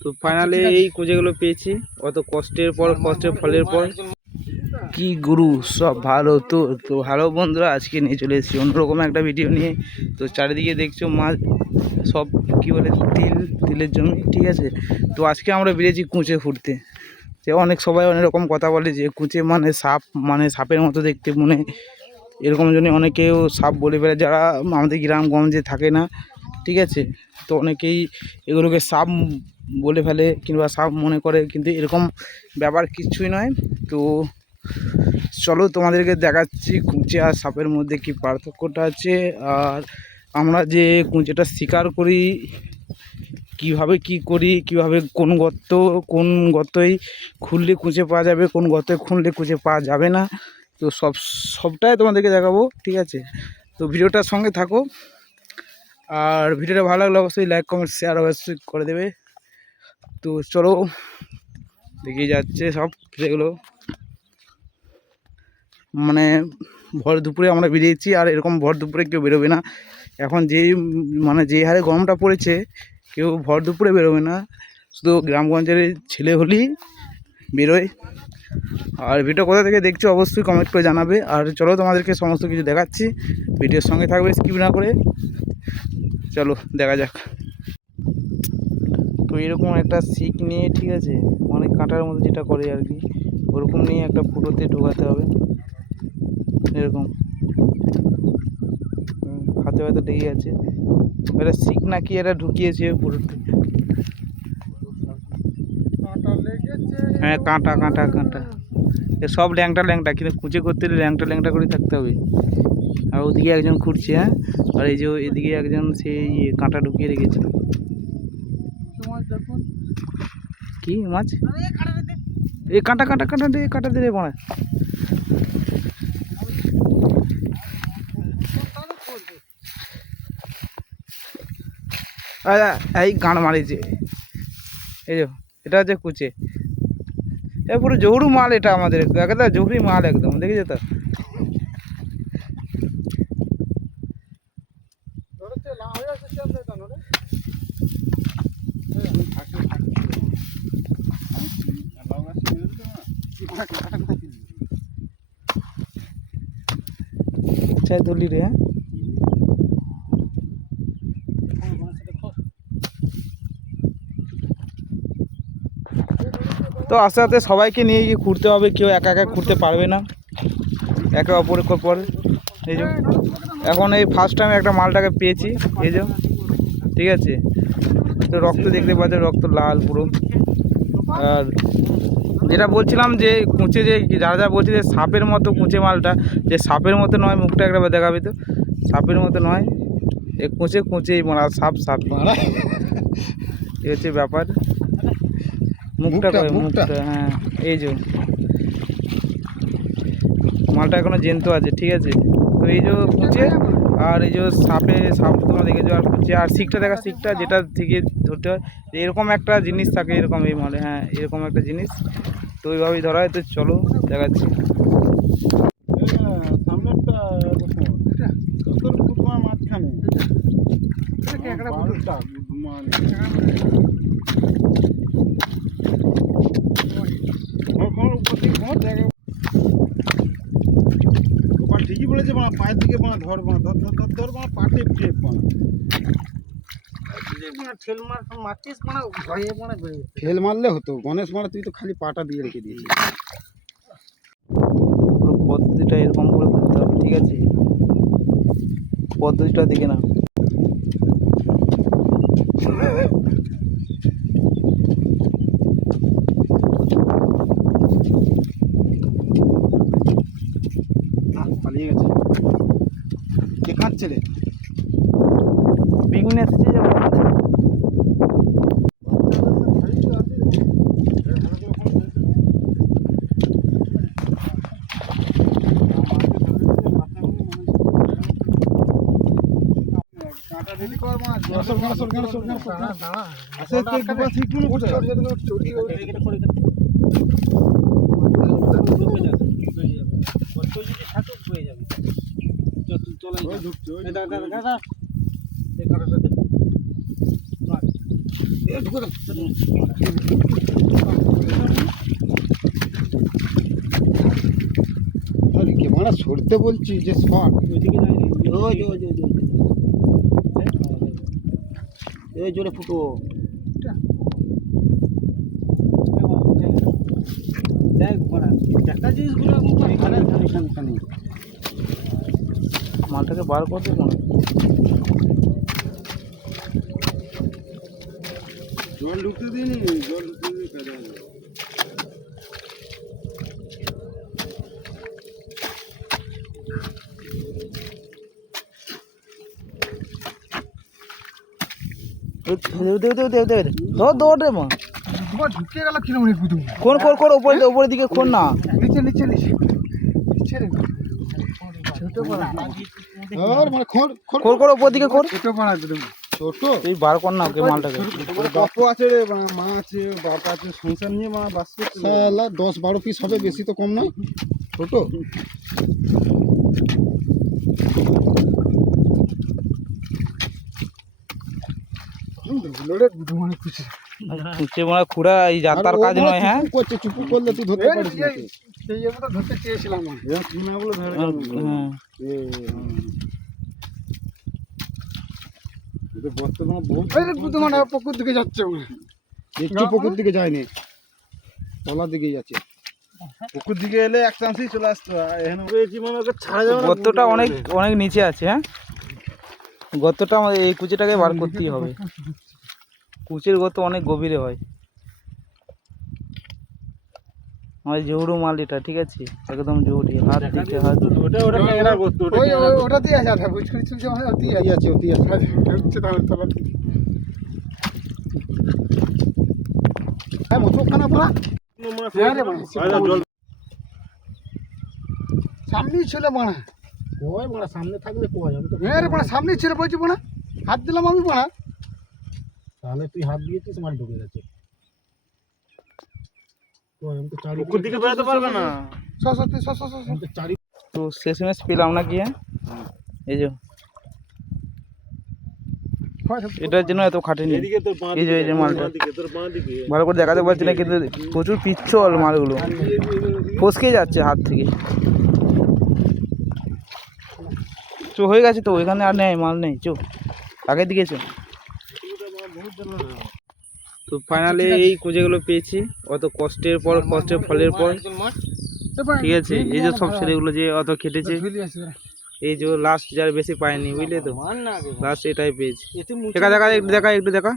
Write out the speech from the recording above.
তো ফাইনালি এই কুঁচেগুলো পেয়েছি, অত কষ্টের পর, কষ্টের ফলের পর। কি গুরু, সব ভালো তো? তো হ্যালো বন্ধুরা, আজকে নিয়ে চলে এসেছি অন্যরকম একটা ভিডিও নিয়ে। তো চারিদিকে দেখছো মাছ, সব কি বলে তিলের জমি, ঠিক আছে। তো আজকে আমরা বেরিয়েছি কুঁচে ফুটতে। যে অনেক সবাই অনেক রকম কথা বলে যে কুঁচে মানে সাপ, মানে সাপের মতো দেখতে, মনে এরকম জন্য অনেকেও সাপ বলে ফেলে, যারা আমাদের গ্রামগঞ্জে থাকে না, ঠিক আছে। তো অনেকেই এগুলোকে সাপ বলে ফেলে কিংবা সাপ মনে করে, কিন্তু এরকম ব্যাপার কিছুই নয়। তো চলো তোমাদেরকে দেখাচ্ছি কুঁচে আর সাপের মধ্যে কি পার্থক্যটা আছে, আর আমরা যে কুঁচেটা শিকার করি কিভাবে কি করি, কিভাবে কোন গর্তই খুললে কুঁচে পাওয়া যাবে, কোন গর্তে খুললে কুঁচে পাওয়া যাবে না। তো সবটাই তোমাদেরকে দেখাবো, ঠিক আছে। তো ভিডিওটার সঙ্গে থাকো, আর ভিডিওটা ভালো লাগলে অবশ্যই লাইক কমেন্ট শেয়ার অবশ্যই করে দেবে। তো চলো দেখিয়ে যাচ্ছে সব যেগুলো, মানে ভর দুপুরে আমরা বেরিয়েছি, আর এরকম ভর দুপুরে কেউ বেরোবে না। এখন যে হারে গরমটা পড়েছে, কেউ ভর দুপুরে বেরোবে না, শুধু গ্রামগঞ্জের ছেলে হলেই বেরোয়। আর ভিডিও কোথা থেকে দেখছো অবশ্যই কমেন্ট করে জানাবে। আর চলো তোমাদেরকে সমস্ত কিছু দেখাচ্ছি, ভিডিওর সঙ্গে থাকবে, স্কিপ না করে। চলো দেখা যাক। তো এরকম একটা শিক নিয়ে, ঠিক আছে, অনেক কাঁটার মধ্যে যেটা করে আর কি, ওরকম নিয়ে একটা ফুটোতে ঢোকাতে হবে, এরকম হাতে হাতে লেগে আছে। এটা শিক নাকি এটা ঢুকিয়েছে ফুটোতে। হ্যাঁ, কাঁটা কাঁটা কাঁটা, সব ল্যাংটা ল্যাংটা, কিন্তু কুঁচে করতে হলে ল্যাংটা ল্যাংটা করে থাকতে হবে। আর ওদিকে একজন খুঁড়ছে, হ্যাঁ, আর এই যে এদিকে একজন সেই কাঁটা ঢুকিয়ে রেখেছে। কি মাছ? এই কাঁটা কাঁটা কাঁটা দিয়ে কাঁটা দিয়ে বাড়া। এই গান মারিছে, এই যে এটা হচ্ছে কুচে। এ পুরো জহুরু মাল, এটা আমাদের একদম জহুরি মাল একদম, দেখেছো তো। চাই ধরলি রে, হ্যাঁ। তো আস্তে আস্তে সবাইকে নিয়ে গিয়ে ঘুরতে হবে, কেউ একা একা ঘুরতে পারবে না, একে অপরের পর। এই যে এখন এই ফার্স্ট টাইম একটা মালটাকে পেয়েছি, এই যে, ঠিক আছে। তো রক্ত দেখতে পাচ্ছে, রক্ত লাল পুরো। আর যেটা বলছিলাম যে কুঁচে, যে যারা বলছে যে সাপের মতো কুঁচে মালটা, যে সাপের মতো নয়, মুখটা একবার দেখাবে তো, সাপের মতো নয়, এ কুঁচে কুঁচেই মারা, সাপ সাপ মারা, এই হচ্ছে ব্যাপার। মুখটা হ্যাঁ, এই যে মালটা এখনো জ্যান্ত আছে, ঠিক আছে। তো এই যে কুঁচে, আর এই যে সাপ তোমরা দেখেছো, আর কুঁচে, আর শিকটা দেখা, শিকটা যেটা থেকে ধরতে হয়, এরকম একটা জিনিস থাকে, এরকম এই মালে, হ্যাঁ, এরকম একটা জিনিস। তো ওইভাবেই ধরা হয়। তো চলো দেখাচ্ছি। ঠিকই বলেছে, পায়ের দিকে ধর পাটে ফেল মারলে হতো গণেশ মারা, তুই তো খালি পাটা দিয়ে রেখে দিয়েছিস। পুরো পদ্ধতিটা এরকম করে করতে হবে, ঠিক আছে, পদ্ধতিটা দেখে না। পালিয়ে গেছে, কে কাঁদছে রে? বেগুন আসছে, আরে কে মারা ছড়তে বলছি যে শট এই জোরে ফুটো একটা জিনিসগুলো এখানে এখানে মালটাকে বার করতে মনে জল ঢুকতে দিইনি, জল ঢুকতে দিয়ে কাজে হবে। দৌড় রে মা তোমার ঢুকে গেল কিরম রে কুদুম কোন কর উপরের দিকে কোন না নিচে নিচে নিচে নিচে রে ছোট পাড়া আর মানে খোর খোর কর উপর দিকে কর ছোট পাড়া একদম ছোট তুই বার কর না ওকে মালটাকে বাপু আছে রে মা আছে বাপ আছে সংসার নিয়ে মা বাস করছে শালা 10-12 পিস হবে বেশি তো কম নয় ছোট লোড়ে গুদমানে খুশি নিচে মনে খুঁড়া এই যাত্রার কাজ নয় হ্যাঁ করছে চুপ করলে তুই ধরতে পারিস না সেই এগুলো ধরতে চেয়েছিলাম আমি চুনাগুলো ধরে হ্যাঁ এটা বর্তমানে বহুত এই গুদমানে পুকুর দিকে যাচ্ছে একটু পুকুর দিকে যায়নি তলার দিকে যাচ্ছে পুকুর দিকে এলে এক চান্সই চলে আসতো এখানে পেয়েছি মানে ওকে ছাড়া যাবে না গর্তটা অনেক অনেক নিচে আছে হ্যাঁ গর্তটা আমাদের এই কুচিটাকে বার করতেই হবে কুচির গর্ত অনেক গভীরে হয় আমার জহুরু মাল এটা ঠিক আছে একদম জহুরি হাত দিতে হাত ওটা ক্যামেরা করতে ওটা দিয়ে আছে বুঝ করে চলছে মানে ওটি আছে হচ্ছে তাহলে তলার দিকে হ্যাঁ মতখানা পড়া সামনেই ছিল বাড়া কই বাড়া সামনে থাকলে কই আমি তো হ্যাঁ রে বাড়া সামনেই ছিল বলছি বাড়া হাত দিলাম আমি বাড়া তাহলে তুই হাত দিয়েছিস মাল ঢুকে যাচ্ছে কই আমি তো চারি পুকুর দিকে বেরোতে পারবে না সত্যি চারি তো শেষমেশ পেলাম না কি হ্যাঁ এই যে এটার জন্য এত খাটেনি এই যে মালটা ভালো করে দেখাতে পারছি না কিন্তু প্রচুর পিচ্ছল মালগুলো ফসকে যাচ্ছে হাত থেকে চো হয়ে গেছে তো এখানে আর নেই মাল নেই চো আগের দিকে চো তো ফাইনালি এই কুজেগুলো পেয়েছি অত কষ্টের পর কষ্টের ফলের পর ঠিক আছে এই যে সব ছেলেগুলো যে অত খেটেছে এই যে লাস্ট যার বেশি পায়নি বুঝলে তো লাস্ট এটাই পেয়েছি দেখা দেখা একটু দেখা একটু দেখা